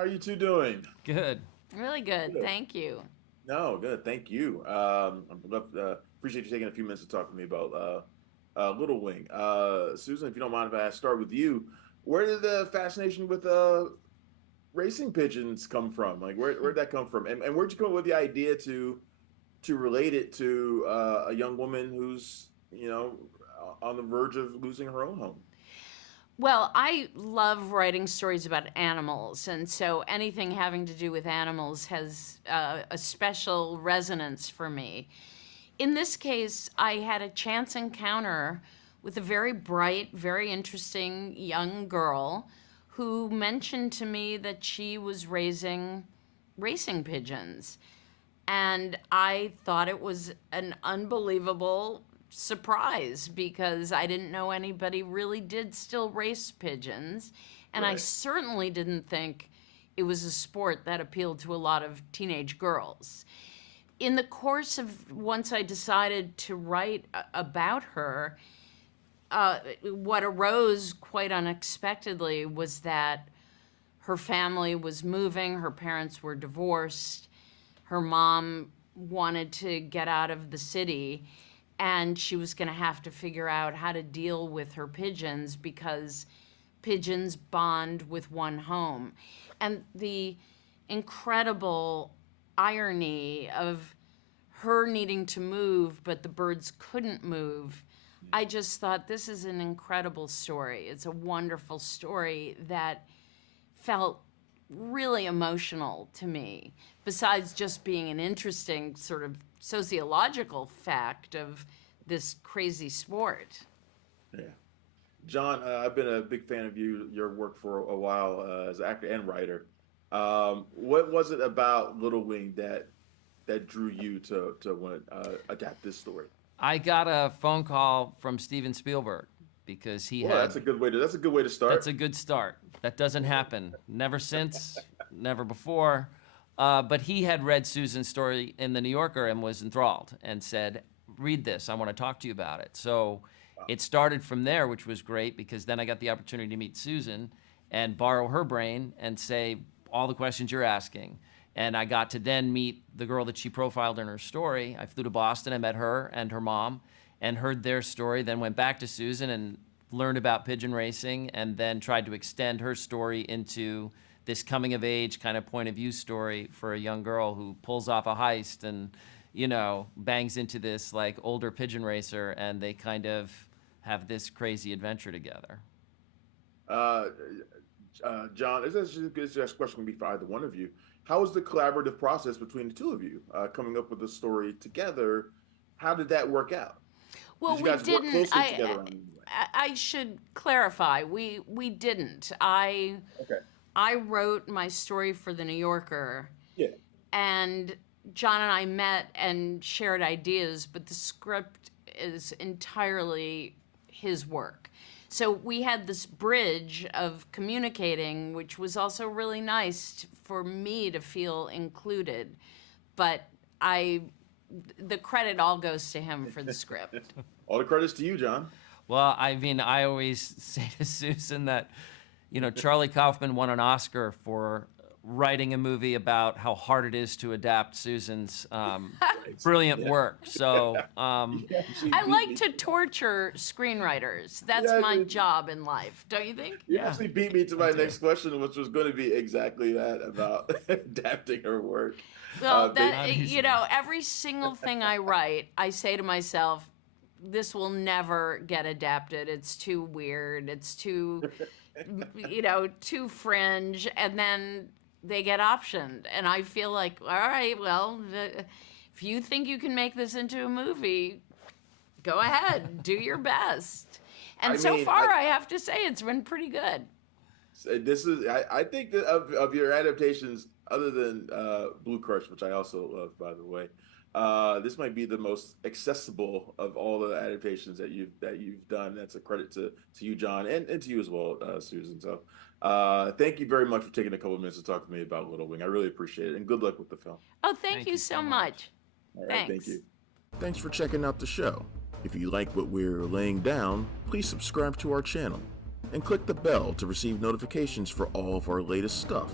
are you two doing? Good. Really good. Good. Thank you. No, good. Thank you. Appreciate you taking a few minutes to talk to me about Little Wing. Susan, if you don't mind if I start with you, where did the fascination with racing pigeons come from? Like, where'd that come from? And where'd you come up with the idea to relate it to a young woman who's, on the verge of losing her own home? Well, I love writing stories about animals, and so anything having to do with animals has a special resonance for me. In this case, I had a chance encounter with a very bright, very interesting young girl who mentioned to me that she was raising racing pigeons. And I thought it was an unbelievable surprise because I didn't know anybody really did still race pigeons. And I Right. certainly didn't think it was a sport that appealed to a lot of teenage girls. In the course of once I decided to write about her, what arose quite unexpectedly was that her family was moving, her parents were divorced, her mom wanted to get out of the city, and she was going to have to figure out how to deal with her pigeons because pigeons bond with one home. And the incredible irony of her needing to move, but the birds couldn't move. I just thought this is an incredible story. It's a wonderful story that felt really emotional to me, besides just being an interesting sort of sociological fact of this crazy sport. Yeah. John, I've been a big fan of your work for a while as an actor and writer. What was it about Little Wing that drew you to want to adapt this story? I got a phone call from Steven Spielberg because Well, that's a good way to start. That's a good start. That doesn't happen. Never since, never before. But he had read Susan's story in the New Yorker and was enthralled and said, read this, I want to talk to you about it. So it started from there, which was great because then I got the opportunity to meet Susan and borrow her brain and say all the questions you're asking. And I got to then meet the girl that she profiled in her story. I flew to Boston, I met her and her mom and heard their story, then went back to Susan and learned about pigeon racing and then tried to extend her story into this coming of age kind of point of view story for a young girl who pulls off a heist and, bangs into this like older pigeon racer and they kind of have this crazy adventure together. Uh, John, this question can be for either one of you. How was the collaborative process between the two of you coming up with the story together? How did that work out? Well, Did you we guys work didn't. closely together on it? I should clarify. We didn't. I wrote my story for the New Yorker, Yeah. and John and I met and shared ideas, but the script is entirely his work. So we had this bridge of communicating, which was also really nice for me to feel included. But the credit all goes to him for the script. All the credits to you, John. Well, I mean, I always say to Susan that, Charlie Kaufman won an Oscar for writing a movie about how hard it is to adapt Susan's brilliant work. So I like to torture screenwriters. That's my job in life, don't you think? You actually beat me to my next question, which was going to be exactly that about adapting her work. Well, every single thing I write, I say to myself, this will never get adapted. It's too weird. It's too, too fringe. And then they get optioned. And I feel like, all right, well, if you think you can make this into a movie, go ahead, do your best. And so far, I have to say, it's been pretty good. I think that of your adaptations, other than Blue Crush, which I also love, by the way, this might be the most accessible of all the adaptations that you've done. That's a credit to you, John, and to you as well, Susan. So thank you very much for taking a couple of minutes to talk to me about Little Wing. I really appreciate it, and good luck with the film. Oh, thank you so much. All right, Thanks. thank you. Thanks for checking out the show. If you like what we're laying down, please subscribe to our channel and click the bell to receive notifications for all of our latest stuff.